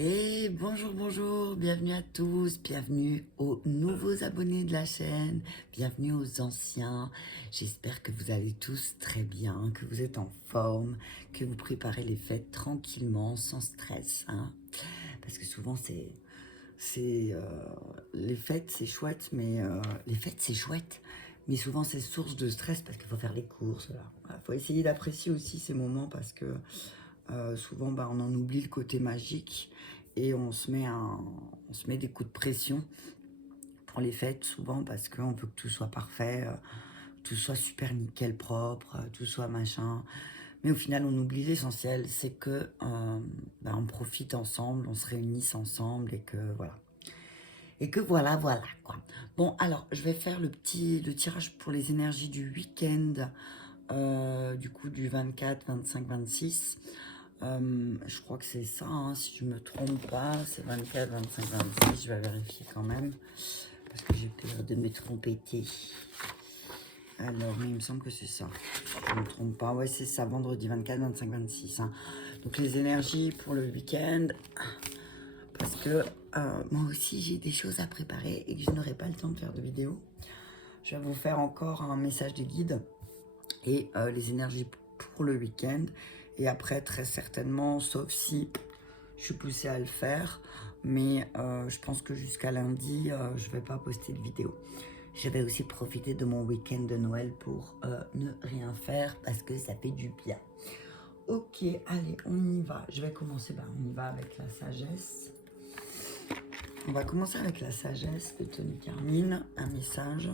Et bonjour, bonjour, bienvenue à tous, bienvenue aux nouveaux abonnés de la chaîne, bienvenue aux anciens. J'espère que vous allez tous très bien, que vous êtes en forme, que vous préparez les fêtes tranquillement, sans stress. Hein. Parce que souvent, les fêtes, c'est chouette, mais les fêtes, c'est chouette. Mais souvent, c'est source de stress parce qu'il faut faire les courses. Il faut essayer d'apprécier aussi ces moments parce que souvent, on en oublie le côté magique et on se met des coups de pression pour les fêtes, souvent parce qu'on veut que tout soit parfait, tout soit super nickel propre, tout soit machin. Mais au final, on oublie l'essentiel, c'est que on profite ensemble, on se réunisse ensemble et que voilà. Et que voilà, voilà quoi. Bon, alors, je vais faire le tirage pour les énergies du week-end, du coup du 24, 25, 26. Je crois que c'est ça, hein, si je me trompe pas, c'est 24, 25, 26, je vais vérifier quand même, parce que j'ai peur de me tromper. Alors, il me semble que c'est ça, si je ne me trompe pas, ouais c'est ça, vendredi 24, 25, 26. Hein. Donc les énergies pour le week-end, parce que moi aussi j'ai des choses à préparer et que je n'aurai pas le temps de faire de vidéo. Je vais vous faire encore un message de guide et les énergies pour le week-end. Et après, très certainement, sauf si je suis poussée à le faire, mais je pense que jusqu'à lundi, je ne vais pas poster de vidéo. Je vais aussi profiter de mon week-end de Noël pour ne rien faire parce que ça fait du bien. Ok, allez, on y va. Je vais commencer, on y va avec la sagesse. On va commencer avec la sagesse de Tony Carmine, un message.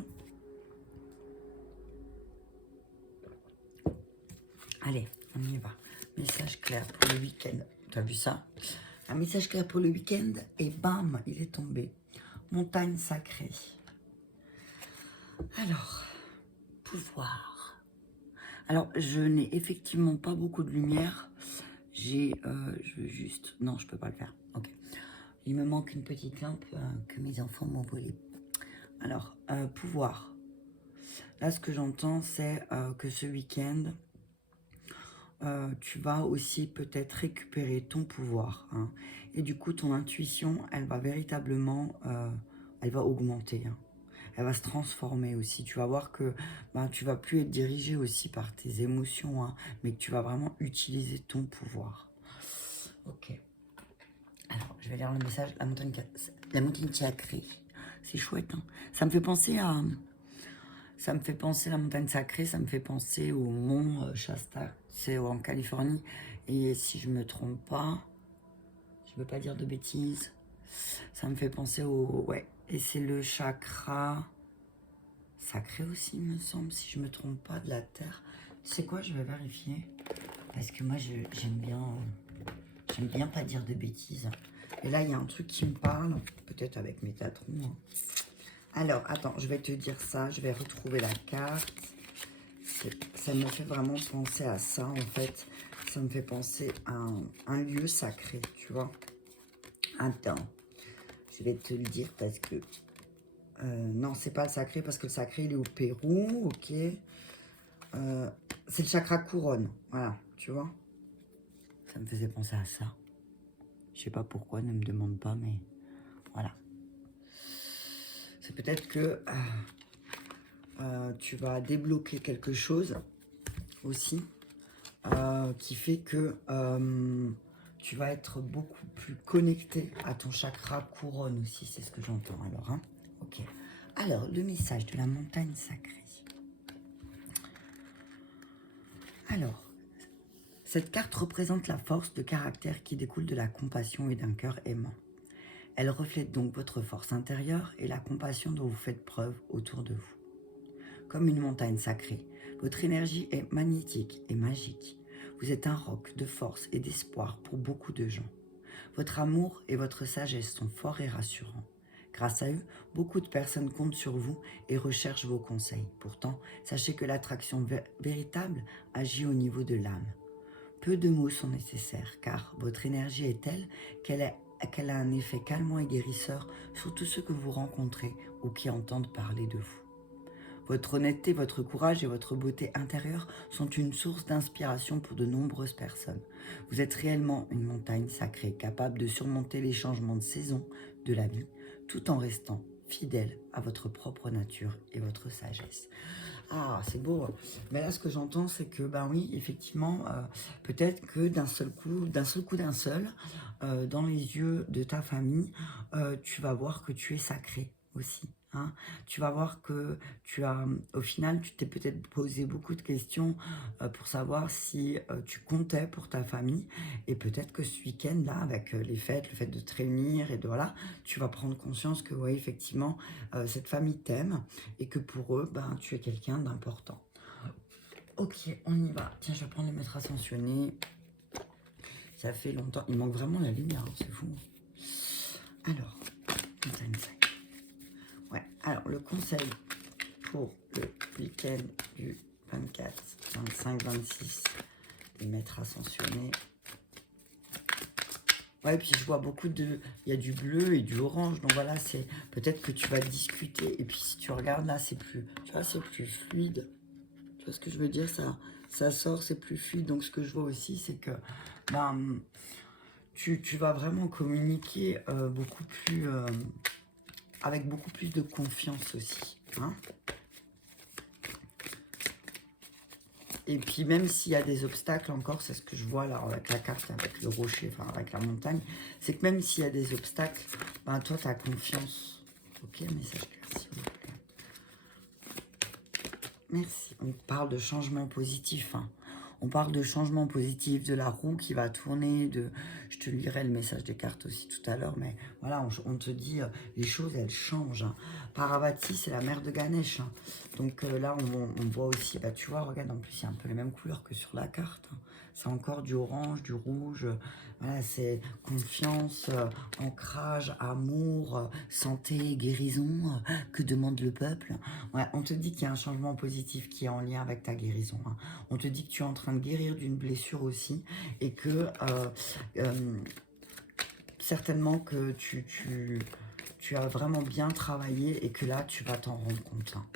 Allez, on y va. Message clair pour le week-end. Tu as vu ça? Un message clair pour le week-end et bam, il est tombé. Montagne sacrée. Alors, pouvoir. Alors, je n'ai effectivement pas beaucoup de lumière. Je veux juste... Non, je peux pas le faire. Ok. Il me manque une petite lampe que mes enfants m'ont volée. Alors, pouvoir. Là, ce que j'entends, c'est que ce week-end, tu vas aussi peut-être récupérer ton pouvoir. Hein. Et du coup, ton intuition, elle va véritablement, elle va augmenter. Hein. Elle va se transformer aussi. Tu vas voir que tu vas plus être dirigé aussi par tes émotions, hein, mais que tu vas vraiment utiliser ton pouvoir. Ok. Alors, je vais lire le message. La montagne sacrée. C'est chouette. Hein. Ça me fait penser à... Ça me fait penser, la montagne sacrée, ça me fait penser au mont Shasta, c'est en Californie. Et si je me trompe pas, je ne veux pas dire de bêtises, ça me fait penser au... Ouais, et c'est le chakra sacré aussi, il me semble, si je me trompe pas, de la terre. C'est quoi, je vais vérifier. Parce que moi, j'aime bien pas dire de bêtises. Et là, il y a un truc qui me parle, peut-être avec Métatron. Hein. Alors, attends, je vais te dire ça, je vais retrouver la carte. Ça me fait vraiment penser à ça, en fait. Ça me fait penser à un lieu sacré, tu vois. Attends, je vais te le dire parce que... non, c'est pas le sacré, parce que le sacré, il est au Pérou, ok. C'est le chakra couronne, voilà, tu vois. Ça me faisait penser à ça. Je sais pas pourquoi, ne me demande pas, mais voilà. C'est peut-être que tu vas débloquer quelque chose aussi. Qui fait que tu vas être beaucoup plus connecté à ton chakra couronne aussi, c'est ce que j'entends alors. Hein, ok. Alors, le message de la montagne sacrée. Alors, cette carte représente la force de caractère qui découle de la compassion et d'un cœur aimant. Elle reflète donc votre force intérieure et la compassion dont vous faites preuve autour de vous. Comme une montagne sacrée, votre énergie est magnétique et magique. Vous êtes un roc de force et d'espoir pour beaucoup de gens. Votre amour et votre sagesse sont forts et rassurants. Grâce à eux, beaucoup de personnes comptent sur vous et recherchent vos conseils. Pourtant, sachez que l'attraction véritable agit au niveau de l'âme. Peu de mots sont nécessaires, car votre énergie est telle qu'elle a un effet calmant et guérisseur sur tous ceux que vous rencontrez ou qui entendent parler de vous. Votre honnêteté, votre courage et votre beauté intérieure sont une source d'inspiration pour de nombreuses personnes. Vous êtes réellement une montagne sacrée, capable de surmonter les changements de saison de la vie, tout en restant fidèle à votre propre nature et votre sagesse. Ah, c'est beau. Mais là, ce que j'entends, c'est que, ben oui, effectivement, peut-être que d'un seul, dans les yeux de ta famille, tu vas voir que tu es sacré aussi. Hein. Tu vas voir que au final, tu t'es peut-être posé beaucoup de questions pour savoir si tu comptais pour ta famille. Et peut-être que ce week-end, là, avec les fêtes, le fait de te réunir et de voilà, tu vas prendre conscience que, oui, effectivement, cette famille t'aime et que pour eux, ben, tu es quelqu'un d'important. Ok, on y va. Tiens, je vais prendre le maître ascensionné. Ça fait longtemps. Il manque vraiment la lumière, hein, c'est fou. Alors, montagne sacrée. Ouais, alors le conseil pour le week-end du 24, 25, 26, les maîtres ascensionnés. Ouais, puis je vois beaucoup de... Il y a du bleu et du orange, donc voilà, c'est... Peut-être que tu vas discuter, et puis si tu regardes là, c'est plus... Tu vois, c'est plus fluide. Tu vois ce que je veux dire, ça sort, c'est plus fluide. Donc ce que je vois aussi, c'est que ben, tu vas vraiment communiquer beaucoup plus... avec beaucoup plus de confiance aussi. Hein. Et puis même s'il y a des obstacles encore, c'est ce que je vois là avec la carte, avec le rocher, enfin avec la montagne, c'est que même s'il y a des obstacles, ben toi tu as confiance. Ok, message clair, s'il vous plaît. Merci. On parle de changement positif. Hein. On parle de changement positif, de la roue qui va tourner, de... Je te lirai le message des cartes aussi tout à l'heure, mais voilà, on te dit, les choses, elles changent. Hein. Paravati, c'est la mère de Ganesh. Hein. Donc là, on voit aussi, bah, tu vois, regarde, en plus, il y a un peu les mêmes couleurs que sur la carte. Hein. C'est encore du orange, du rouge. Voilà, c'est confiance, ancrage, amour, santé, guérison. Que demande le peuple? Ouais, on te dit qu'il y a un changement positif qui est en lien avec ta guérison. Hein. On te dit que tu es en train de guérir d'une blessure aussi et que certainement que tu as vraiment bien travaillé et que là, tu vas t'en rendre compte. Hein.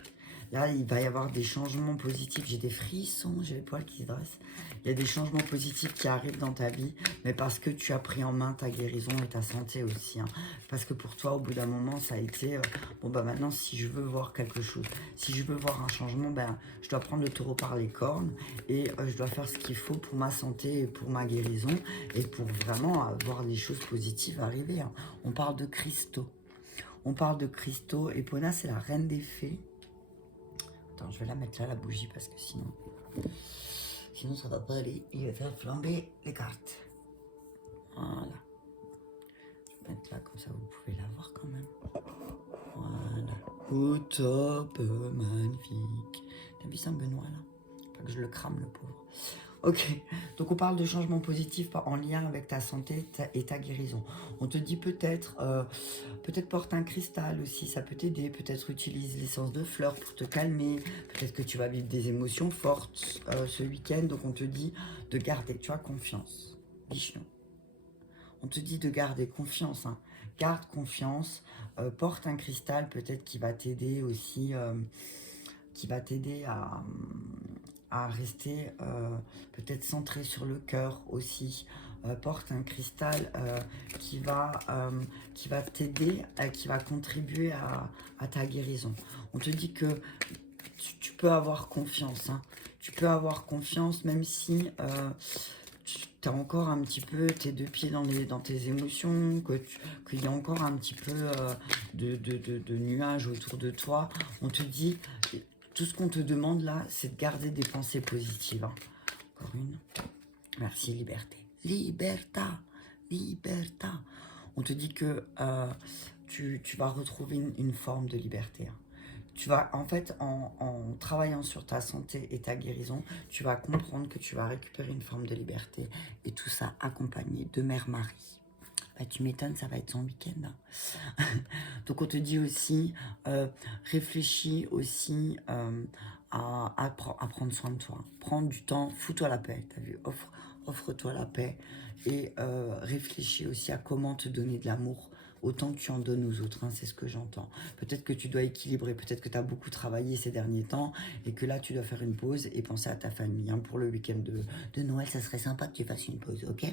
Là, il va y avoir des changements positifs. J'ai des frissons, j'ai les poils qui se dressent. Il y a des changements positifs qui arrivent dans ta vie, mais parce que tu as pris en main ta guérison et ta santé aussi. Hein. Parce que pour toi, au bout d'un moment, ça a été... bon, bah maintenant, si je veux voir quelque chose, si je veux voir un changement, ben, je dois prendre le taureau par les cornes et je dois faire ce qu'il faut pour ma santé et pour ma guérison et pour vraiment voir des choses positives arriver. Hein. On parle de cristaux. On parle de cristaux. Epona, c'est la reine des fées. Attends, je vais la mettre là, la bougie, parce que sinon ça va pas aller. Il va faire flamber les cartes. Voilà. Je vais mettre là, comme ça vous pouvez la voir quand même. Voilà. Au top, magnifique. T'as vu Saint-Benoît là? Pas que je le crame, le pauvre. Ok, donc on parle de changement positif en lien avec ta santé et ta guérison. On te dit peut-être porte un cristal aussi, ça peut t'aider. Peut-être utilise l'essence de fleurs pour te calmer. Peut-être que tu vas vivre des émotions fortes ce week-end. Donc on te dit de garder, tu as confiance. Vishnu. On te dit de garder confiance. Hein. Garde confiance. Porte un cristal peut-être qui va t'aider aussi. Qui va t'aider à rester peut-être centré sur le cœur aussi. Porte un cristal qui va t'aider, qui va contribuer à ta guérison. On te dit que tu peux avoir confiance. Hein. Tu peux avoir confiance même si tu as encore un petit peu tes deux pieds dans tes émotions, qu'il y a encore un petit peu de nuages autour de toi. On te dit... Tout ce qu'on te demande là, c'est de garder des pensées positives. Hein. Encore une. Merci, liberté. Liberta. Liberta. On te dit que tu vas retrouver une forme de liberté. Hein. Tu vas, en fait, en travaillant sur ta santé et ta guérison, tu vas comprendre que tu vas récupérer une forme de liberté. Et tout ça accompagné de Mère Marie. Bah, tu m'étonnes, ça va être son week-end. Hein. Donc on te dit aussi, réfléchis aussi à prendre soin de toi. Prends du temps, fous-toi la paix, t'as vu, offre-toi la paix. Et réfléchis aussi à comment te donner de l'amour autant que tu en donnes aux autres, hein, c'est ce que j'entends. Peut-être que tu dois équilibrer, peut-être que tu as beaucoup travaillé ces derniers temps et que là, tu dois faire une pause et penser à ta famille. Hein. Pour le week-end de Noël, ça serait sympa que tu fasses une pause, ok?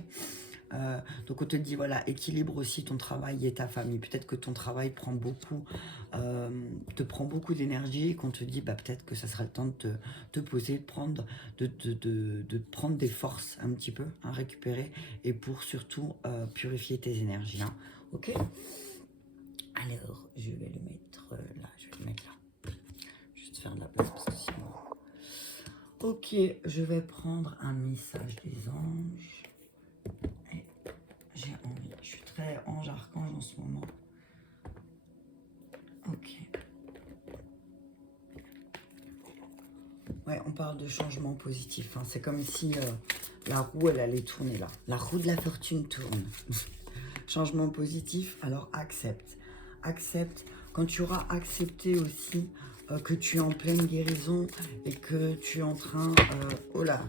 Donc on te dit, voilà, équilibre aussi ton travail et ta famille. Peut-être que ton travail te prend beaucoup d'énergie et qu'on te dit, bah, peut-être que ça sera le temps de te poser, de prendre des forces un petit peu, hein, récupérer, et pour surtout purifier tes énergies. Hein. Ok? Alors, je vais le mettre là, je vais le mettre là. Juste faire de la place parce que sinon... Ok, je vais prendre un message des anges. J'ai envie, je suis très ange-archange en ce moment. Ok. Ouais, on parle de changement positif. Hein. C'est comme si la roue, elle allait tourner là. La roue de la fortune tourne. Changement positif, alors accepte. Accepte. Quand tu auras accepté aussi que tu es en pleine guérison et que tu es en train... oh là,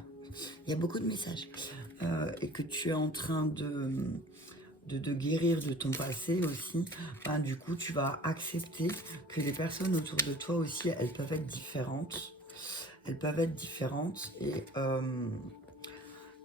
il y a beaucoup de messages. Et que tu es en train de guérir de ton passé aussi, ben, du coup, tu vas accepter que les personnes autour de toi aussi, elles peuvent être différentes. Elles peuvent être différentes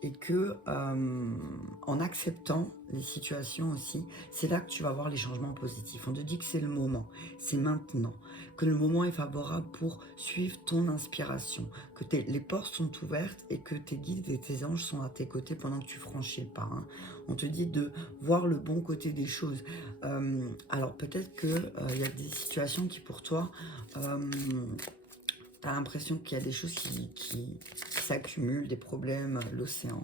et que en acceptant les situations aussi, c'est là que tu vas voir les changements positifs. On te dit que c'est le moment, c'est maintenant, que le moment est favorable pour suivre ton inspiration, que les portes sont ouvertes et que tes guides et tes anges sont à tes côtés pendant que tu franchis le pas. Hein. On te dit de voir le bon côté des choses. Alors peut-être qu'il y a des situations qui pour toi... T'as l'impression qu'il y a des choses qui s'accumulent, des problèmes, l'océan.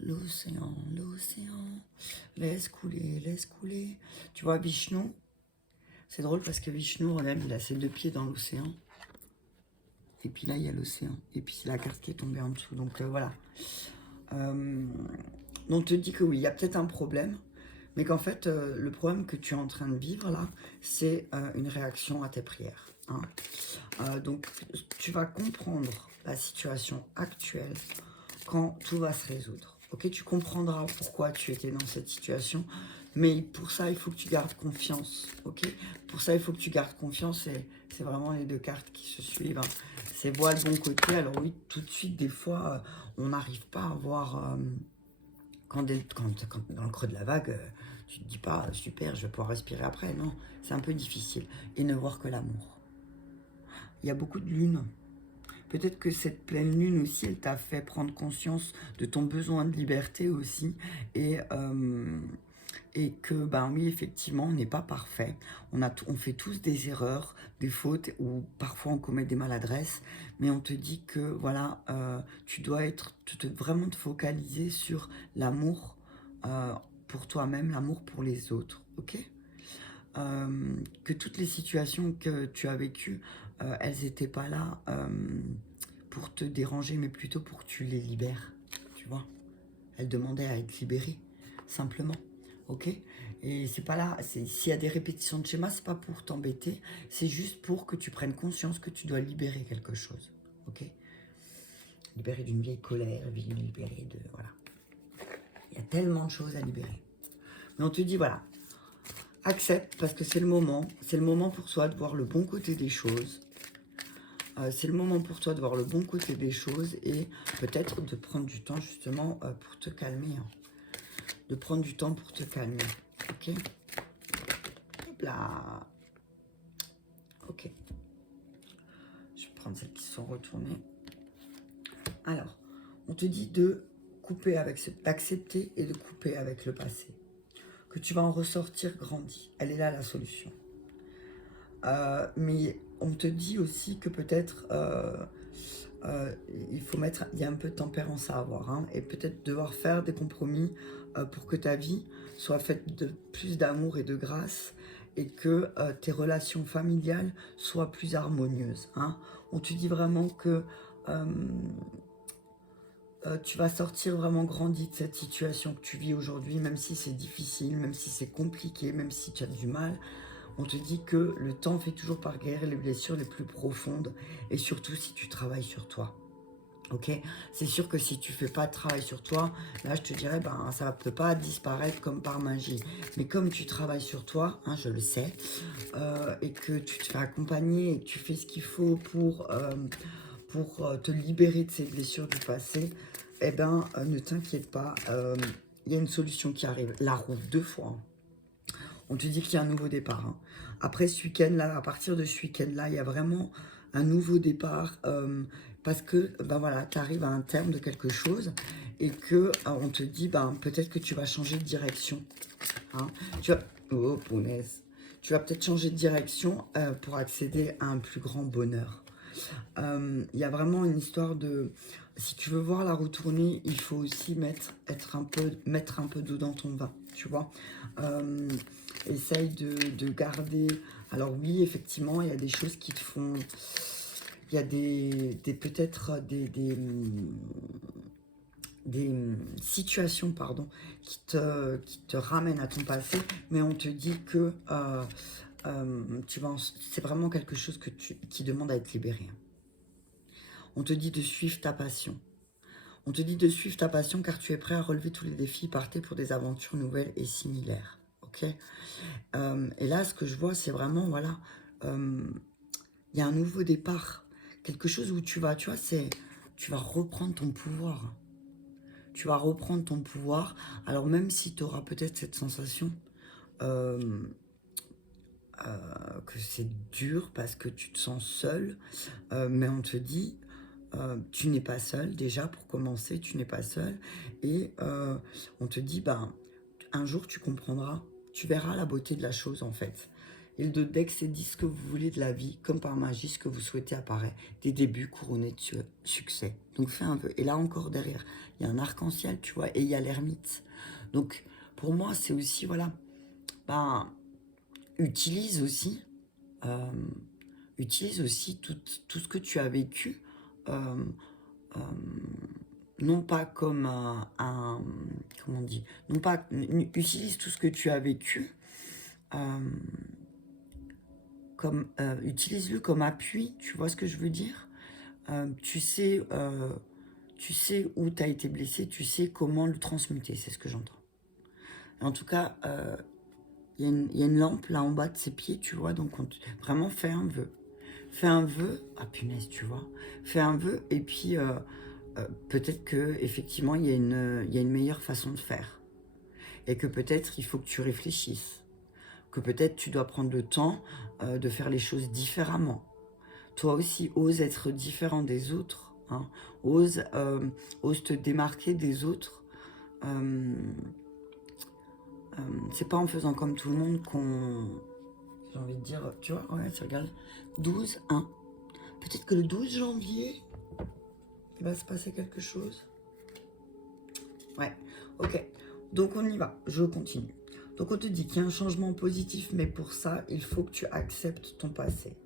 L'océan, l'océan, laisse couler, laisse couler. Tu vois, Vishnu, c'est drôle parce que Vishnu, regarde, il a ses deux pieds dans l'océan. Et puis là, il y a l'océan. Et puis c'est la carte qui est tombée en dessous. Donc voilà. On te dit que oui, il y a peut-être un problème. Mais qu'en fait, le problème que tu es en train de vivre là, c'est une réaction à tes prières. Hein. Donc, tu vas comprendre la situation actuelle quand tout va se résoudre. Ok, tu comprendras pourquoi tu étais dans cette situation, mais pour ça, il faut que tu gardes confiance. Ok, pour ça, il faut que tu gardes confiance et c'est vraiment les deux cartes qui se suivent. Hein. C'est vois le bon côté. Alors oui, tout de suite, des fois, on n'arrive pas à voir... Quand dans le creux de la vague, tu te dis pas, super, je vais pouvoir respirer après. Non, c'est un peu difficile. Et ne voir que l'amour. Il y a beaucoup de lunes. Peut-être que cette pleine lune aussi, elle t'a fait prendre conscience de ton besoin de liberté aussi. Et que, ben oui, effectivement, on n'est pas parfait. On fait tous des erreurs, des fautes, ou parfois on commet des maladresses. Mais on te dit que, voilà, tu dois vraiment te focaliser sur l'amour pour toi-même, l'amour pour les autres, ok? Que toutes les situations que tu as vécues, elles n'étaient pas là pour te déranger, mais plutôt pour que tu les libères, tu vois. Elles demandaient à être libérées, simplement, ok? Et c'est pas là, s'il y a des répétitions de schémas, c'est pas pour t'embêter, c'est juste pour que tu prennes conscience que tu dois libérer quelque chose, ok? Libérer d'une vieille colère, libérer de... Voilà. Il y a tellement de choses à libérer. Mais on te dit, voilà, accepte parce que c'est le moment pour toi de voir le bon côté des choses. C'est le moment pour toi de voir le bon côté des choses et peut-être de prendre du temps justement pour te calmer. Hein. De prendre du temps pour te calmer. Ok? Hop là. Ok. Je vais prendre celles qui sont retournées. Alors, on te dit de couper d'accepter et de couper avec le passé. Que tu vas en ressortir grandi. Elle est là la solution. Mais on te dit aussi que peut-être il y a un peu de tempérance à avoir, hein, et peut-être devoir faire des compromis pour que ta vie soit faite de plus d'amour et de grâce et que tes relations familiales soient plus harmonieuses. Hein. On te dit vraiment que tu vas sortir vraiment grandi de cette situation que tu vis aujourd'hui, même si c'est difficile, même si c'est compliqué, même si tu as du mal. On te dit que le temps fait toujours par guérir les blessures les plus profondes et surtout si tu travailles sur toi. Ok, c'est sûr que si tu fais pas de travail sur toi, là je te dirais, ben ça ne peut pas disparaître comme par magie. Mais comme tu travailles sur toi, hein, je le sais, et que tu te fais accompagner et que tu fais ce qu'il faut pour te libérer de ces blessures du passé, eh ben ne t'inquiète pas, il y a une solution qui arrive. La roue 2 fois, hein. On te dit qu'il y a un nouveau départ, hein. Après ce week-end-là, à partir de ce week-end-là, il y a vraiment un nouveau départ parce que ben voilà, tu arrives à un terme de quelque chose et que on te dit ben, peut-être que tu vas changer de direction. Hein. Tu vas... Oh, punaise. Tu vas peut-être changer de direction pour accéder à un plus grand bonheur. Il y a vraiment une histoire de... Si tu veux voir la roue tourner, il faut aussi mettre un peu d'eau dans ton vin, tu vois. Essaye de garder... Alors oui, effectivement, il y a des choses qui te font... Il y a peut-être des situations, pardon, qui te ramènent à ton passé, mais on te dit que c'est vraiment quelque chose qui demande à être libéré. On te dit de suivre ta passion. On te dit de suivre ta passion car tu es prêt à relever tous les défis, partir pour des aventures nouvelles et similaires. Ok. Et là, ce que je vois, c'est vraiment, voilà, il y a un nouveau départ. Quelque chose où tu vois, tu vas reprendre ton pouvoir. Tu vas reprendre ton pouvoir. Alors même si tu auras peut-être cette sensation que c'est dur parce que tu te sens seul, mais on te dit, tu n'es pas seul, déjà pour commencer, tu n'es pas seul. Et on te dit, ben, un jour tu comprendras, tu verras la beauté de la chose en fait. Et le deck, c'est dit ce que vous voulez de la vie, comme par magie, ce que vous souhaitez apparaît. Des débuts couronnés de succès. Donc fais un vœu. Et là encore derrière, il y a un arc-en-ciel, tu vois, et il y a l'ermite. Donc pour moi, c'est aussi, voilà, ben, utilise aussi, euh, tout ce que tu as vécu. Euh, euh, non pas comme comment on dit, non pas, utilise tout ce que tu as vécu, euh, utilise-le comme appui, tu vois ce que je veux dire. Tu sais où tu as été blessé, tu sais comment le transmuter, c'est ce que j'entends. En tout cas, il y a une lampe là en bas de ses pieds, tu vois, donc vraiment fais un vœu. Fais un vœu, ah punaise, tu vois, fais un vœu et puis peut-être que effectivement il y a une meilleure façon de faire et que peut-être il faut que tu réfléchisses, que peut-être tu dois prendre le temps de faire les choses différemment. Toi aussi, ose être différent des autres, hein. Ose te démarquer des autres. Euh, c'est pas en faisant comme tout le monde qu'on... J'ai envie de dire, tu vois, ouais, tu regardes, 12-1. Peut-être que le 12 janvier, il va se passer quelque chose. Ouais, ok. Donc on y va, je continue. Donc on te dit qu'il y a un changement positif, mais pour ça, il faut que tu acceptes ton passé.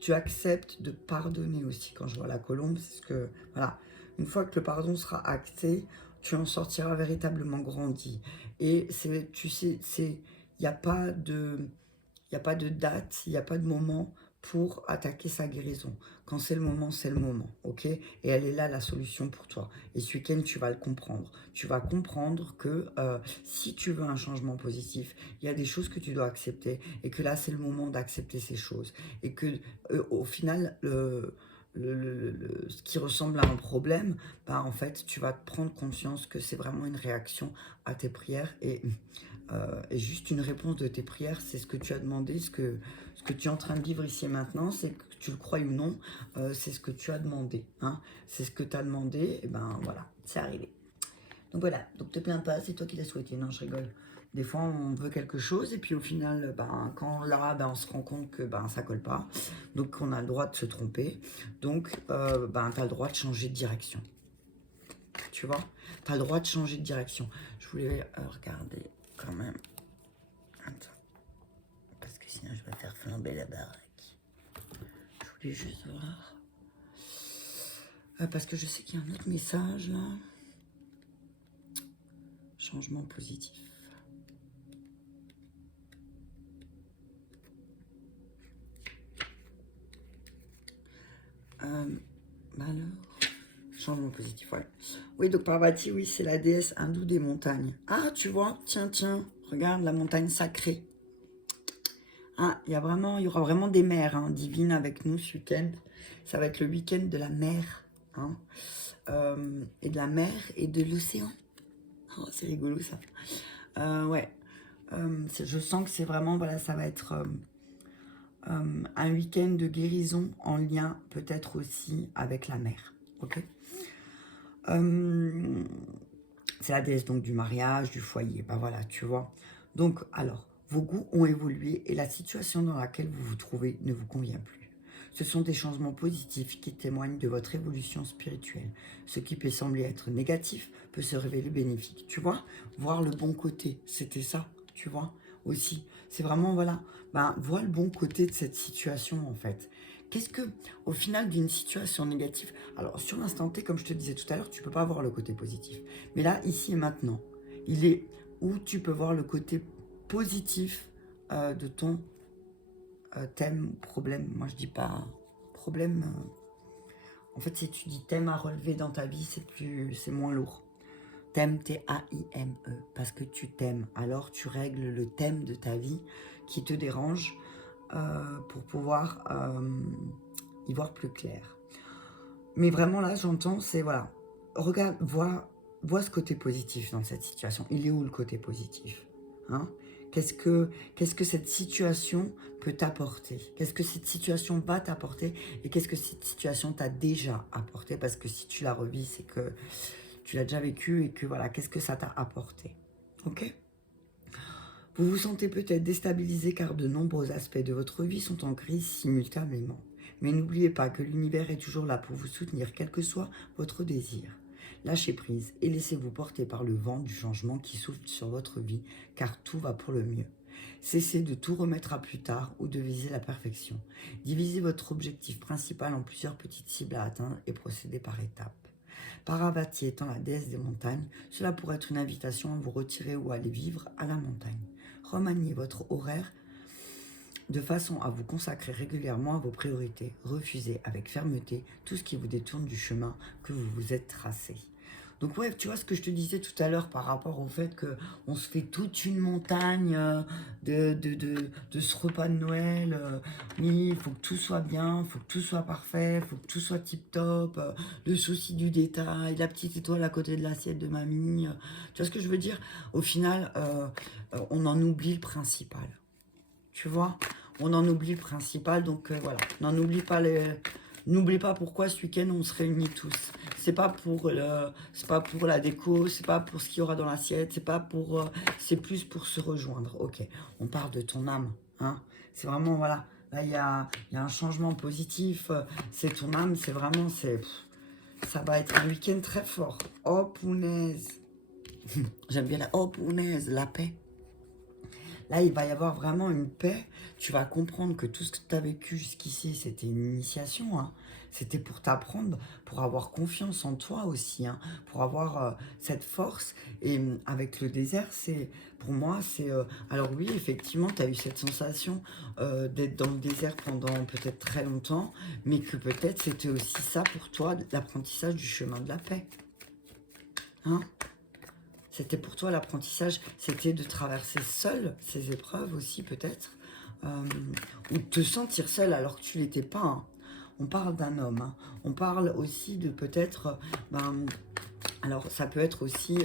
Tu acceptes de pardonner aussi. Quand je vois la colombe, c'est ce que... Voilà, une fois que le pardon sera acté, tu en sortiras véritablement grandi. Et tu sais, il n'y a pas de... Il n'y a pas de date, il n'y a pas de moment pour attaquer sa guérison. Quand c'est le moment, c'est le moment, ok? Et elle est là, la solution pour toi. Et ce week-end, tu vas le comprendre. Tu vas comprendre que si tu veux un changement positif, il y a des choses que tu dois accepter et que là, c'est le moment d'accepter ces choses. Et que au final, ce qui ressemble à un problème, bah, en fait, tu vas te prendre conscience que c'est vraiment une réaction à tes prières et juste une réponse de tes prières, c'est ce que tu as demandé, ce que tu es en train de vivre ici et maintenant, c'est que tu le crois ou non, c'est ce que tu as demandé. Hein, c'est ce que tu as demandé, et ben voilà, c'est arrivé. Donc voilà, donc te plains pas, c'est toi qui l'as souhaité. Non, je rigole. Des fois, on veut quelque chose, et puis au final, ben, quand on l'a, ben, on se rend compte que ben, ça colle pas. Donc on a le droit de se tromper. Donc, ben, tu as le droit de changer de direction. Tu vois, tu as le droit de changer de direction. Je voulais regarder quand même. Attends. Parce que sinon, je vais faire flamber la baraque. Je voulais juste voir. Parce que je sais qu'il y a un autre message, là. Changement positif. Bah alors, Changement positif, ouais. Oui, donc Parvati, oui, c'est la déesse hindoue des montagnes. Ah, tu vois, tiens, tiens, regarde la montagne sacrée. Ah, il y aura vraiment des mers hein, divines avec nous ce week-end. Ça va être le week-end de la mer, hein, et de la mer et de l'océan. Oh, c'est rigolo ça. Ouais, je sens que c'est vraiment, voilà, ça va être un week-end de guérison en lien peut-être aussi avec la mer. Ok. C'est la déesse donc du mariage, du foyer. Ben voilà, tu vois. Donc, alors, vos goûts ont évolué et la situation dans laquelle vous vous trouvez ne vous convient plus. Ce sont des changements positifs qui témoignent de votre évolution spirituelle. Ce qui peut sembler être négatif peut se révéler bénéfique. Tu vois, voir le bon côté, c'était ça, tu vois, aussi. C'est vraiment, voilà, ben, vois le bon côté de cette situation, en fait. Qu'est-ce que, au final d'une situation négative, alors sur l'instant T, comme je te disais tout à l'heure, tu peux pas voir le côté positif. Mais là, ici et maintenant, il est où tu peux voir le côté positif de ton thème, problème. Moi, je dis pas problème. En fait, si tu dis thème à relever dans ta vie, c'est moins lourd. Thème, T-A-I-M-E, parce que tu t'aimes. Alors, tu règles le thème de ta vie qui te dérange pour pouvoir y voir plus clair. Mais vraiment, là, j'entends, c'est, voilà, regarde, vois ce côté positif dans cette situation. Il est où le côté positif hein? Qu'est-ce que cette situation peut t'apporter? Qu'est-ce que cette situation va t'apporter? Et qu'est-ce que cette situation t'a déjà apporté? Parce que si tu la revis, c'est que tu l'as déjà vécu et que, voilà, qu'est-ce que ça t'a apporté? Ok? Vous vous sentez peut-être déstabilisé car de nombreux aspects de votre vie sont en crise simultanément. Mais n'oubliez pas que l'univers est toujours là pour vous soutenir, quel que soit votre désir. Lâchez prise et laissez-vous porter par le vent du changement qui souffle sur votre vie, car tout va pour le mieux. Cessez de tout remettre à plus tard ou de viser la perfection. Divisez votre objectif principal en plusieurs petites cibles à atteindre et procédez par étapes. Parvati étant la déesse des montagnes, cela pourrait être une invitation à vous retirer ou à aller vivre à la montagne. Remaniez votre horaire de façon à vous consacrer régulièrement à vos priorités. Refusez avec fermeté tout ce qui vous détourne du chemin que vous vous êtes tracé. Donc ouais, tu vois ce que je te disais tout à l'heure par rapport au fait qu'on se fait toute une montagne de ce repas de Noël. Oui, il faut que tout soit bien, il faut que tout soit parfait, il faut que tout soit tip-top. Le souci du détail, la petite étoile à côté de l'assiette de mamie. Tu vois ce que je veux dire? Au final, on en oublie le principal. Tu vois? On en oublie le principal, donc voilà. N'oublie pas pourquoi ce week-end on se réunit tous. C'est pas pour la déco, c'est pas pour ce qu'il y aura dans l'assiette, c'est plus pour se rejoindre. Ok, on parle de ton âme, hein. C'est vraiment voilà. Là il y a un changement positif. C'est ton âme, c'est vraiment ça va être un week-end très fort. Oh punaise, j'aime bien la oh punaise, la paix. Là, il va y avoir vraiment une paix. Tu vas comprendre que tout ce que tu as vécu jusqu'ici, c'était une initiation. Hein. C'était pour t'apprendre, pour avoir confiance en toi aussi, hein, pour avoir cette force. Et avec le désert, pour moi, alors oui, effectivement, tu as eu cette sensation d'être dans le désert pendant peut-être très longtemps, mais que peut-être c'était aussi ça pour toi, l'apprentissage du chemin de la paix. Hein? C'était pour toi l'apprentissage, c'était de traverser seul ces épreuves aussi peut-être, ou de te sentir seul alors que tu l'étais pas. Hein. On parle d'un homme, hein. On parle aussi de peut-être, alors ça peut être aussi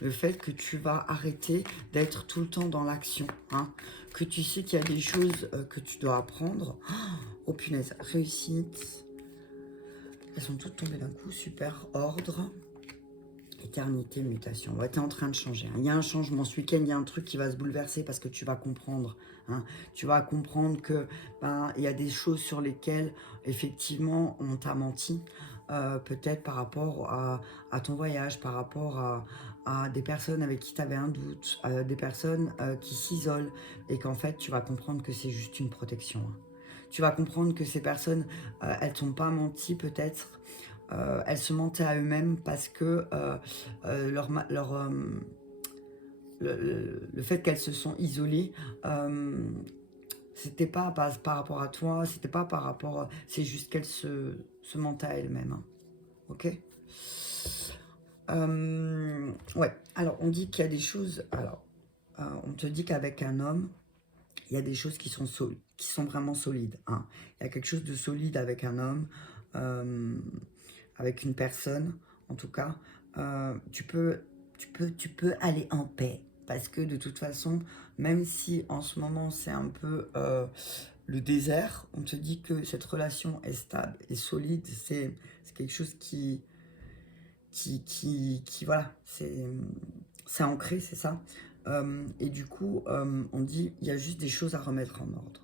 le fait que tu vas arrêter d'être tout le temps dans l'action, hein. Que tu sais qu'il y a des choses que tu dois apprendre. Oh punaise, réussite. Elles sont toutes tombées d'un coup, super, ordre. Éternité, mutation. Ouais, tu es en train de changer. Hein. Il y a un changement. Ce week-end, il y a un truc qui va se bouleverser parce que tu vas comprendre. Hein. Tu vas comprendre que il y a des choses sur lesquelles, effectivement, on t'a menti. Peut-être par rapport à ton voyage, par rapport à des personnes avec qui tu avais un doute, des personnes qui s'isolent. Et qu'en fait, tu vas comprendre que c'est juste une protection. Hein. Tu vas comprendre que ces personnes, elles t'ont pas menti peut-être. Elles se mentaient à eux-mêmes parce que le fait qu'elles se sont isolées, c'était pas par rapport à toi, c'était pas par rapport, c'est juste qu'elles se mentaient à elles-mêmes. Hein. Ok? Ouais, alors on dit qu'il y a des choses... Alors, on te dit qu'avec un homme, il y a des choses qui sont vraiment solides. Hein. Il y a quelque chose de solide avec un homme, avec une personne, en tout cas. Tu peux aller en paix. Parce que de toute façon, même si en ce moment c'est un peu le désert, on te dit que cette relation est stable et solide. C'est quelque chose voilà, c'est ancré, c'est ça. Et du coup, on dit, il y a juste des choses à remettre en ordre.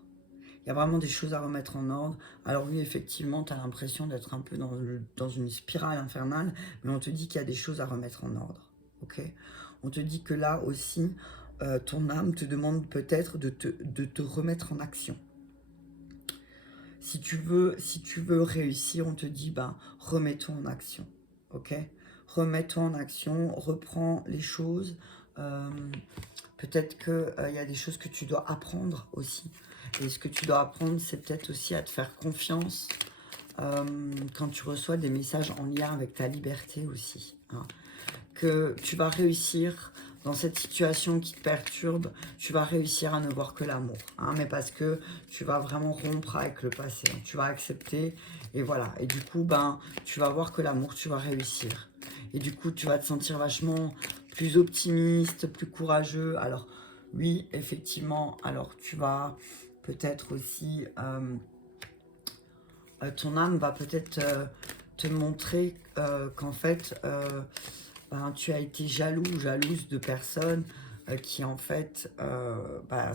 Il y a vraiment des choses à remettre en ordre. Alors oui, effectivement, tu as l'impression d'être un peu dans une spirale infernale, mais on te dit qu'il y a des choses à remettre en ordre. Ok? On te dit que là aussi, ton âme te demande peut-être de te remettre en action. Si tu veux réussir, on te dit, ben, remets-toi en action. Ok? Remets-toi en action, reprends les choses. Peut-être qu'il y a des choses que tu dois apprendre aussi. Et ce que tu dois apprendre, c'est peut-être aussi à te faire confiance quand tu reçois des messages en lien avec ta liberté aussi. Hein. Que tu vas réussir dans cette situation qui te perturbe, tu vas réussir à ne voir que l'amour. Hein, mais parce que tu vas vraiment rompre avec le passé. Hein, tu vas accepter et voilà. Et du coup, ben, tu vas voir que l'amour, tu vas réussir. Et du coup, tu vas te sentir vachement plus optimiste, plus courageux. Alors, oui, effectivement, alors tu vas peut-être aussi... ton âme va peut-être te montrer qu'en fait, ben, tu as été jaloux ou jalouse de personnes qui en fait,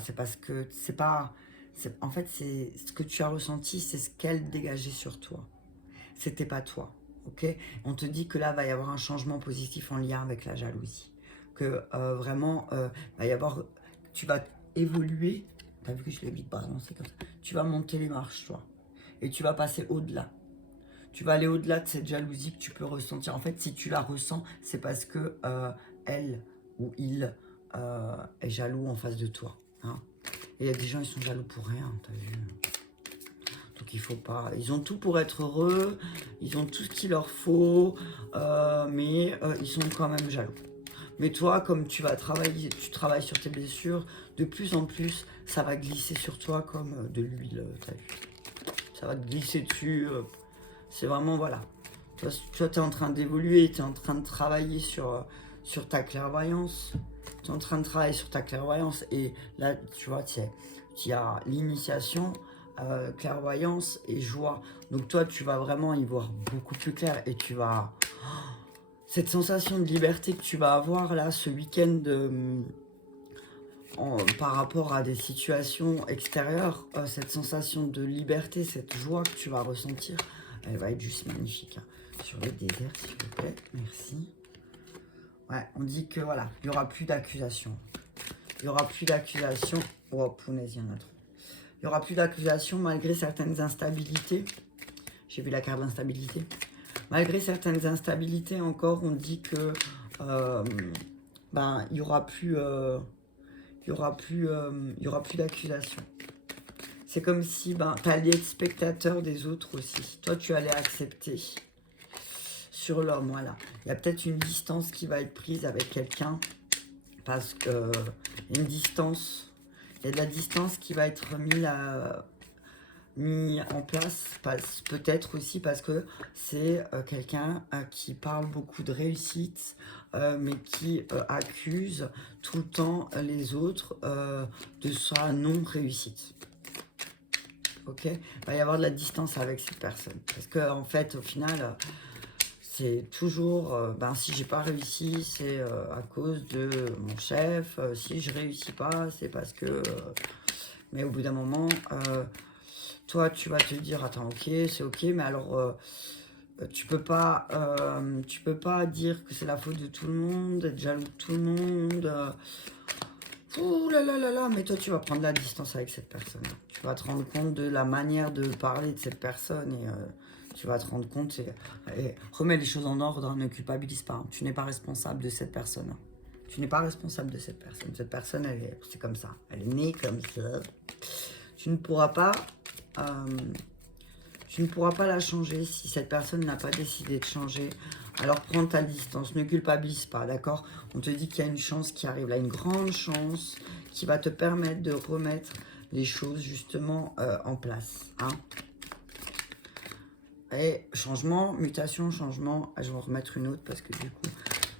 c'est parce que c'est pas... En fait, c'est ce que tu as ressenti, c'est ce qu'elle dégageait sur toi. C'était pas toi, ok? On te dit que là, va y avoir un changement positif en lien avec la jalousie. Que vraiment, va y avoir... Tu vas évoluer. T'as vu que je l'ai vite balancé comme ça. Tu vas monter les marches, toi. Et tu vas passer au-delà. Tu vas aller au-delà de cette jalousie que tu peux ressentir. En fait, si tu la ressens, c'est parce que elle ou il est jaloux en face de toi. Hein. Et il y a des gens, ils sont jaloux pour rien, t'as vu. Donc il faut pas... Ils ont tout pour être heureux, ils ont tout ce qu'il leur faut, mais ils sont quand même jaloux. Mais toi, comme tu travailles sur tes blessures, de plus en plus, ça va glisser sur toi comme de l'huile, t'as vu. Ça va te glisser dessus. C'est vraiment, voilà. Toi, tu es en train d'évoluer, tu es en train de travailler sur ta clairvoyance. Tu es en train de travailler sur ta clairvoyance. Et là, tu vois, tu as l'initiation, clairvoyance et joie. Donc toi, tu vas vraiment y voir beaucoup plus clair. Et tu vas... Cette sensation de liberté que tu vas avoir là, ce week-end... par rapport à des situations extérieures, cette sensation de liberté, cette joie que tu vas ressentir, elle va être juste magnifique. Hein. Sur le désert, s'il vous plaît, merci. Ouais, on dit que voilà, il n'y aura plus d'accusations. Il n'y aura plus d'accusations. Oh, punaise, il y en a trop. Il n'y aura plus d'accusations malgré certaines instabilités. J'ai vu la carte d'instabilité. Malgré certaines instabilités encore, on dit que il n'y aura plus... il y aura plus d'accusation. C'est comme si tu allais être spectateur des autres aussi. Toi, tu allais accepter sur l'homme, voilà. Il y a peut-être une distance qui va être prise avec quelqu'un parce que une distance, il y a de la distance qui va être mis en place, peut-être aussi parce que c'est quelqu'un qui parle beaucoup de réussite, mais qui accuse tout le temps les autres de sa non-réussite. Ok, il va y avoir de la distance avec cette personne. Parce que en fait, au final, c'est toujours, si j'ai pas réussi, c'est à cause de mon chef. Si je réussis pas, c'est parce que... mais au bout d'un moment... toi, tu vas te dire, attends, ok, c'est ok, mais alors, tu peux pas dire que c'est la faute de tout le monde, être jaloux de tout le monde. Ouh là là là là, mais toi, tu vas prendre la distance avec cette personne. Tu vas te rendre compte de la manière de parler de cette personne et tu vas te rendre compte et remets les choses en ordre, hein, ne culpabilise pas. Hein. Tu n'es pas responsable de cette personne. Hein. Tu n'es pas responsable de cette personne. Cette personne, c'est comme ça. Elle est née comme ça. Tu ne pourras pas... tu ne pourras pas la changer si cette personne n'a pas décidé de changer. Alors prends ta distance, ne culpabilise pas, d'accord? On te dit qu'il y a une chance qui arrive là, une grande chance qui va te permettre de remettre les choses justement en place. Hein. Et changement, mutation, changement. Je vais en remettre une autre parce que du coup...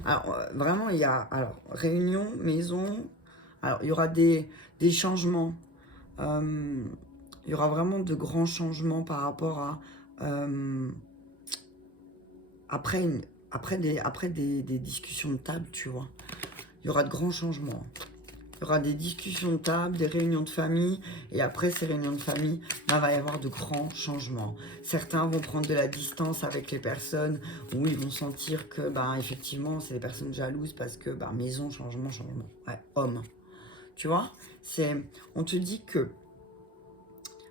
Alors vraiment, il y a... Alors, réunion, maison. Alors, il y aura des changements. Il y aura vraiment de grands changements par rapport à... après des discussions de table, tu vois. Il y aura de grands changements. Il y aura des discussions de table, des réunions de famille. Et après ces réunions de famille, il va y avoir de grands changements. Certains vont prendre de la distance avec les personnes où ils vont sentir que, ben, effectivement, c'est des personnes jalouses parce que, ben, maison, changement, changement. Ouais, homme. Tu vois, on te dit que...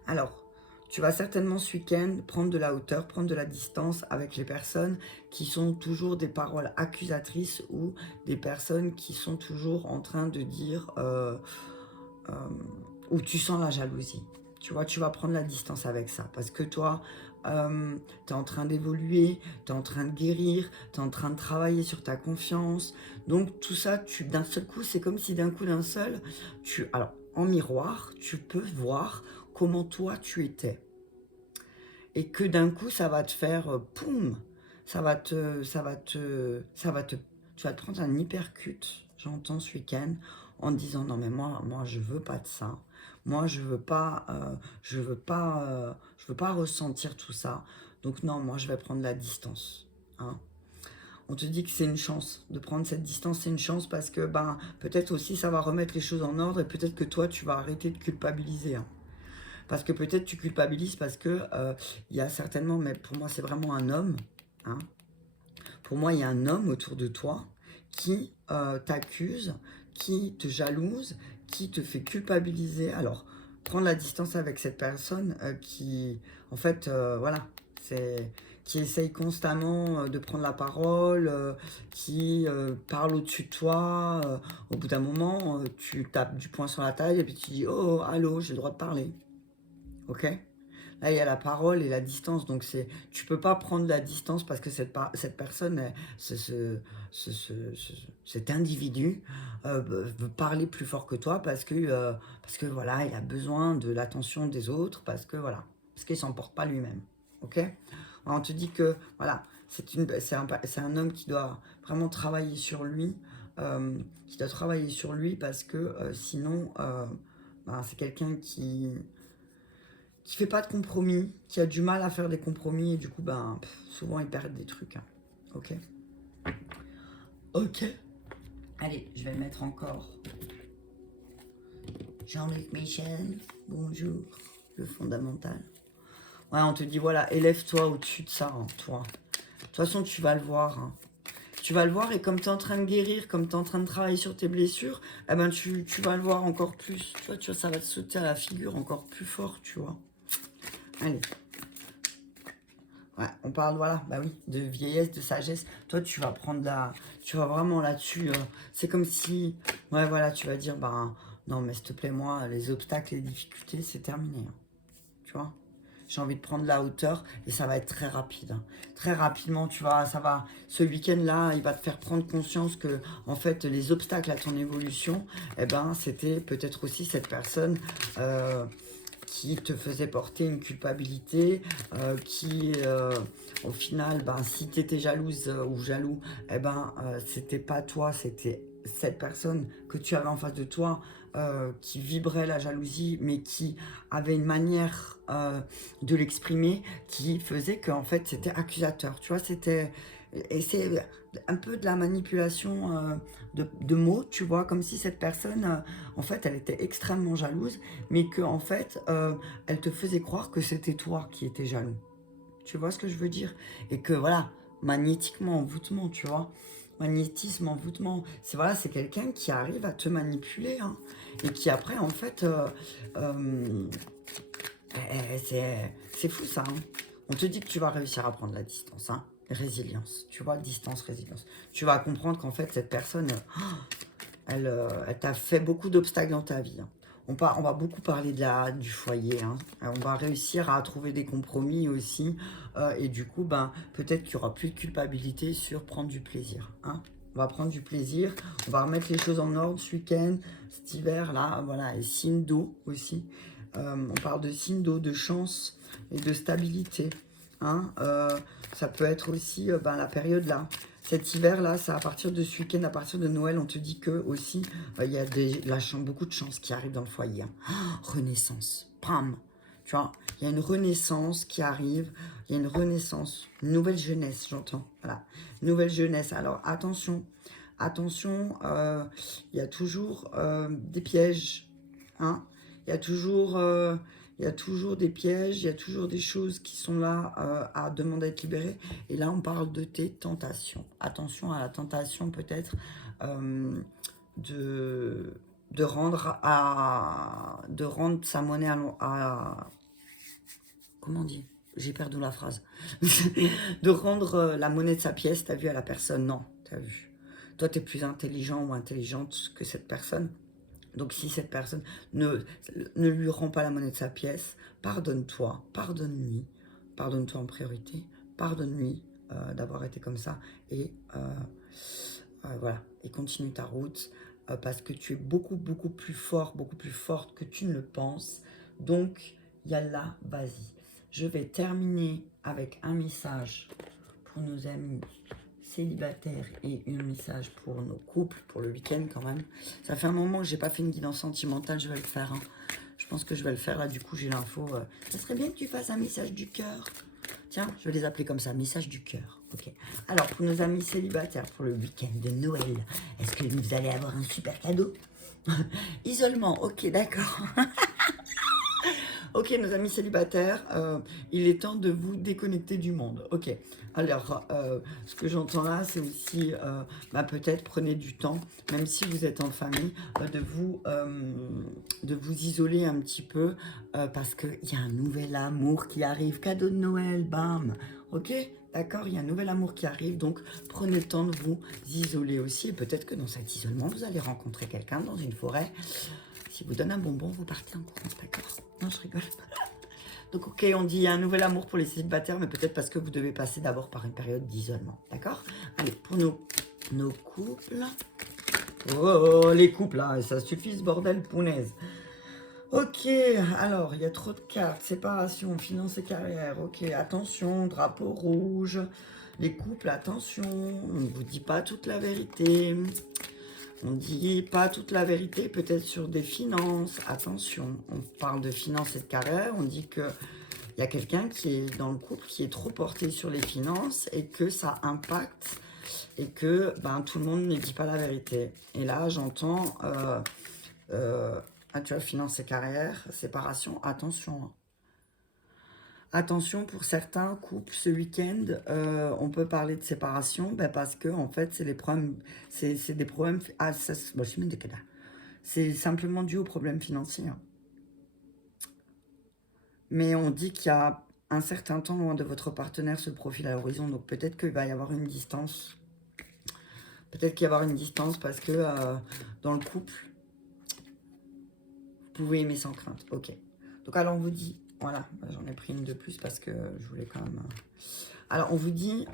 Alors, tu vas certainement ce week-end prendre de la hauteur, prendre de la distance avec les personnes qui sont toujours des paroles accusatrices ou des personnes qui sont toujours en train de dire où tu sens la jalousie. Tu vois, tu vas prendre la distance avec ça parce que toi, tu es en train d'évoluer, tu es en train de guérir, tu es en train de travailler sur ta confiance. Donc tout ça, d'un seul coup, c'est comme si d'un coup d'un seul, alors en miroir, tu peux voir comment toi tu étais. Et que d'un coup, ça va te faire poum, tu vas te prendre un hypercute, j'entends ce week-end, en te disant non mais moi je veux pas de ça. Moi je veux pas, je veux pas ressentir tout ça. Donc non, moi je vais prendre la distance. Hein. On te dit que c'est une chance, de prendre cette distance, c'est une chance parce que ben, peut-être aussi ça va remettre les choses en ordre et peut-être que toi tu vas arrêter de culpabiliser. Hein. Parce que peut-être tu culpabilises parce que il y a certainement, mais pour moi c'est vraiment un homme. Hein. Pour moi il y a un homme autour de toi qui t'accuse, qui te jalouse, qui te fait culpabiliser. Alors prendre la distance avec cette personne qui, en fait, voilà, c'est qui essaye constamment de prendre la parole, qui parle au-dessus de toi. Au bout d'un moment, tu tapes du poing sur la table et puis tu dis « Oh, allô, j'ai le droit de parler ». Ok? Là, il y a la parole et la distance. Donc, tu peux pas prendre la distance parce que cette personne, cet individu veut parler plus fort que toi parce que voilà, il a besoin de l'attention des autres, parce qu'il s'en porte pas lui-même. Ok? On te dit que, voilà, c'est un homme qui doit vraiment travailler sur lui, parce que sinon, ben, c'est quelqu'un qui fait pas de compromis, qui a du mal à faire des compromis et du coup, ben, souvent ils perdent des trucs. Hein. Ok. Ok. Allez, je vais mettre encore Jean-Luc Michel. Bonjour. Le fondamental. Ouais, on te dit, voilà, élève-toi au-dessus de ça, hein, toi. De toute façon, tu vas le voir. Hein. Tu vas le voir et comme tu es en train de guérir, comme tu es en train de travailler sur tes blessures, eh ben, tu vas le voir encore plus. Tu vois, ça va te sauter à la figure encore plus fort, tu vois. Allez. Ouais, on parle, voilà, bah oui, de vieillesse, de sagesse. Toi, tu vas prendre tu vas vraiment là-dessus. C'est comme si, ouais, voilà, tu vas dire, bah, non, mais s'il te plaît, moi, les obstacles, les difficultés, c'est terminé. Hein. Tu vois? J'ai envie de prendre la hauteur et ça va être très rapide. Hein. Très rapidement, tu vois, ce week-end-là, il va te faire prendre conscience que, en fait, les obstacles à ton évolution, eh ben, c'était peut-être aussi cette personne, qui te faisait porter une culpabilité, qui, au final, ben, si tu étais jalouse ou jaloux, eh ben, c'était pas toi, c'était cette personne que tu avais en face de toi qui vibrait la jalousie, mais qui avait une manière de l'exprimer qui faisait qu'en fait, c'était accusateur. Tu vois, et c'est un peu de la manipulation de mots, tu vois, comme si cette personne, en fait, elle était extrêmement jalouse, mais que en fait, elle te faisait croire que c'était toi qui étais jaloux. Tu vois ce que je veux dire? Et que voilà, magnétiquement, envoûtement, tu vois. Magnétisme, envoûtement. C'est quelqu'un qui arrive à te manipuler, hein, et qui après, en fait, c'est fou ça. Hein. On te dit que tu vas réussir à prendre la distance, hein. Résilience, tu vois, distance, résilience. Tu vas comprendre qu'en fait, cette personne, elle t'a fait beaucoup d'obstacles dans ta vie. Hein. On va beaucoup parler du foyer, hein. On va réussir à trouver des compromis aussi. Et du coup, ben, peut-être qu'il n'y aura plus de culpabilité sur prendre du plaisir, hein. On va prendre du plaisir. On va remettre les choses en ordre ce week-end, cet hiver, là. Voilà. Et signe d'eau aussi. On parle de signe d'eau, de chance et de stabilité, hein. Ça peut être aussi ben, la période là. Cet hiver-là, c'est à partir de ce week-end, à partir de Noël, on te dit que aussi, il y a beaucoup de chance qui arrive dans le foyer, hein. Oh, renaissance, pam, tu vois, il y a une renaissance qui arrive, il y a une renaissance, une nouvelle jeunesse, j'entends, voilà, nouvelle jeunesse. Alors attention, attention, il y a toujours des pièges, hein, il y a toujours... il y a toujours des pièges, il y a toujours des choses qui sont là à demander à être libérées. Et là, on parle de tes tentations. Attention à la tentation peut-être euh, de, de rendre sa monnaie comment on dit? J'ai perdu la phrase. De rendre la monnaie de sa pièce, t'as vu, à la personne. Non, t'as vu. Toi, t'es plus intelligent ou intelligente que cette personne. Donc si cette personne ne lui rend pas la monnaie de sa pièce, pardonne-toi, pardonne-toi en priorité, pardonne-lui d'avoir été comme ça et voilà, et continue ta route parce que tu es beaucoup, beaucoup plus fort, beaucoup plus forte que tu ne le penses. Donc, yallah, vas-y. Je vais terminer avec un message pour nos amis célibataires et un message pour nos couples, pour le week-end quand même. Ça fait un moment que j'ai pas fait une guidance sentimentale, je vais le faire, hein. Je pense que je vais le faire, là, du coup, j'ai l'info. Ça serait bien que tu fasses un message du cœur. Tiens, je vais les appeler comme ça, message du cœur. Ok. Alors, pour nos amis célibataires, pour le week-end de Noël, est-ce que vous allez avoir un super cadeau? Isolement, ok, d'accord. Ok, nos amis célibataires, il est temps de vous déconnecter du monde. Ok, alors, ce que j'entends là, c'est aussi, bah, peut-être prenez du temps, même si vous êtes en famille, de vous isoler un petit peu, parce qu'il y a un nouvel amour qui arrive. Cadeau de Noël, bam. Ok, d'accord, il y a un nouvel amour qui arrive, donc prenez le temps de vous isoler aussi. Et peut-être que dans cet isolement, vous allez rencontrer quelqu'un dans une forêt. Si vous donne un bonbon, vous partez en courant, d'accord? Non, je rigole. Donc, ok, on dit un nouvel amour pour les célibataires, mais peut-être parce que vous devez passer d'abord par une période d'isolement, d'accord? Allez, pour nos couples. Oh, les couples, là, ça suffit ce bordel, punaise. Ok, alors, il y a trop de cartes. Séparation, finances et carrière. Ok, attention, drapeau rouge. Les couples, attention, on ne vous dit pas toute la vérité. On dit pas toute la vérité, peut-être sur des finances. Attention, on parle de finances et de carrière. On dit qu'il y a quelqu'un qui est dans le couple qui est trop porté sur les finances et que ça impacte et que ben, tout le monde ne dit pas la vérité. Et là, j'entends, tu vois, finances et carrière, séparation, attention, hein. Attention, pour certains couples, ce week-end, on peut parler de séparation ben parce que, en fait, c'est des problèmes. C'est des problèmes. Ah, ça, bon, c'est simplement dû aux problèmes financiers, hein. Mais on dit qu'il y a un certain temps loin de votre partenaire se profile à l'horizon. Donc peut-être qu'il va y avoir une distance. Peut-être qu'il va y avoir une distance parce que dans le couple, vous pouvez aimer sans crainte. Ok. Donc alors on vous dit, voilà, j'en ai pris une de plus parce que je voulais quand même... Alors on vous dit,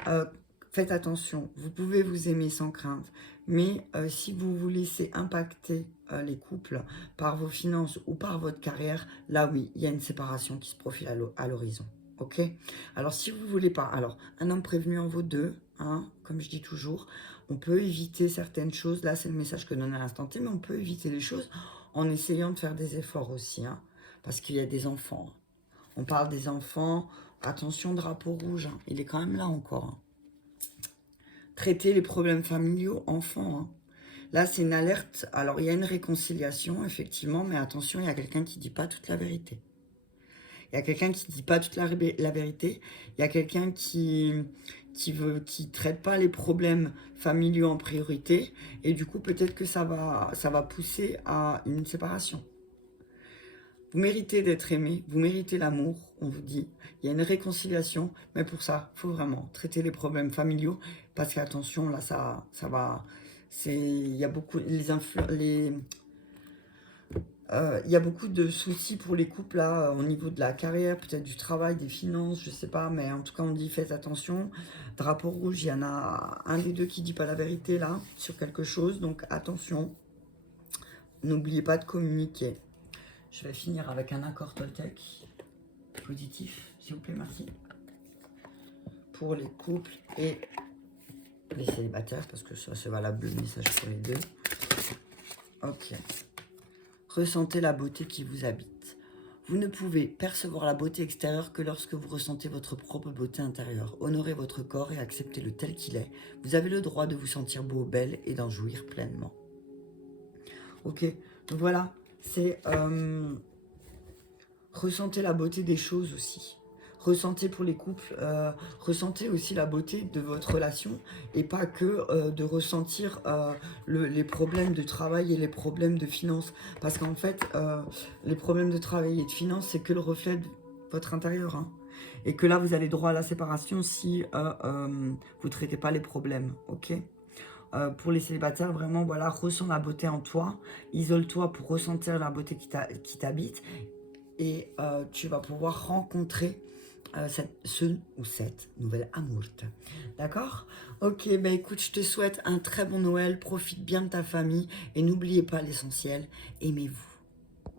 faites attention, vous pouvez vous aimer sans crainte, mais si vous vous laissez impacter les couples par vos finances ou par votre carrière, là oui, il y a une séparation qui se profile à l'horizon. Ok? Alors si vous voulez pas, alors un homme prévenu en vaut deux, hein, comme je dis toujours, on peut éviter certaines choses, là c'est le message que donne à l'instant T, mais on peut éviter les choses en essayant de faire des efforts aussi, hein, parce qu'il y a des enfants. On parle des enfants, attention drapeau rouge, hein, il est quand même là encore, hein. Traiter les problèmes familiaux enfants, hein. Là, c'est une alerte. Alors, il y a une réconciliation, effectivement, mais attention, il y a quelqu'un qui ne dit pas toute la vérité. Il y a quelqu'un qui ne dit pas toute la vérité. Il y a quelqu'un qui traite pas les problèmes familiaux en priorité. Et du coup, peut-être que ça va pousser à une séparation. Vous méritez d'être aimé, vous méritez l'amour, on vous dit. Il y a une réconciliation, mais pour ça, il faut vraiment traiter les problèmes familiaux, parce qu'attention, là, ça va... Il y a beaucoup... Il y a beaucoup de soucis pour les couples là, au niveau de la carrière, peut-être du travail, des finances, je sais pas, mais en tout cas on dit faites attention. Drapeau rouge, il y en a un des deux qui dit pas la vérité là, sur quelque chose, donc attention. N'oubliez pas de communiquer. Je vais finir avec un accord Toltec positif, s'il vous plaît, merci. Pour les couples et les célibataires, parce que ça c'est valable le message pour les deux. Ok. Ressentez la beauté qui vous habite. Vous ne pouvez percevoir la beauté extérieure que lorsque vous ressentez votre propre beauté intérieure. Honorez votre corps et acceptez-le tel qu'il est. Vous avez le droit de vous sentir beau, belle et d'en jouir pleinement. Ok, donc voilà, c'est ressentez la beauté des choses aussi. Ressentez pour les couples, ressentez aussi la beauté de votre relation et pas que de ressentir les problèmes de travail et les problèmes de finances. Parce qu'en fait, les problèmes de travail et de finances, c'est que le reflet de votre intérieur. Hein. Et que là, vous allez droit à la séparation si vous ne traitez pas les problèmes. Ok. Pour les célibataires, vraiment, voilà, ressens la beauté en toi. Isole-toi pour ressentir la beauté qui t'habite. Et tu vas pouvoir rencontrer ce ou cette nouvelle amourte. D'accord? Ok, bah écoute, je te souhaite un très bon Noël, profite bien de ta famille et n'oubliez pas l'essentiel, aimez-vous.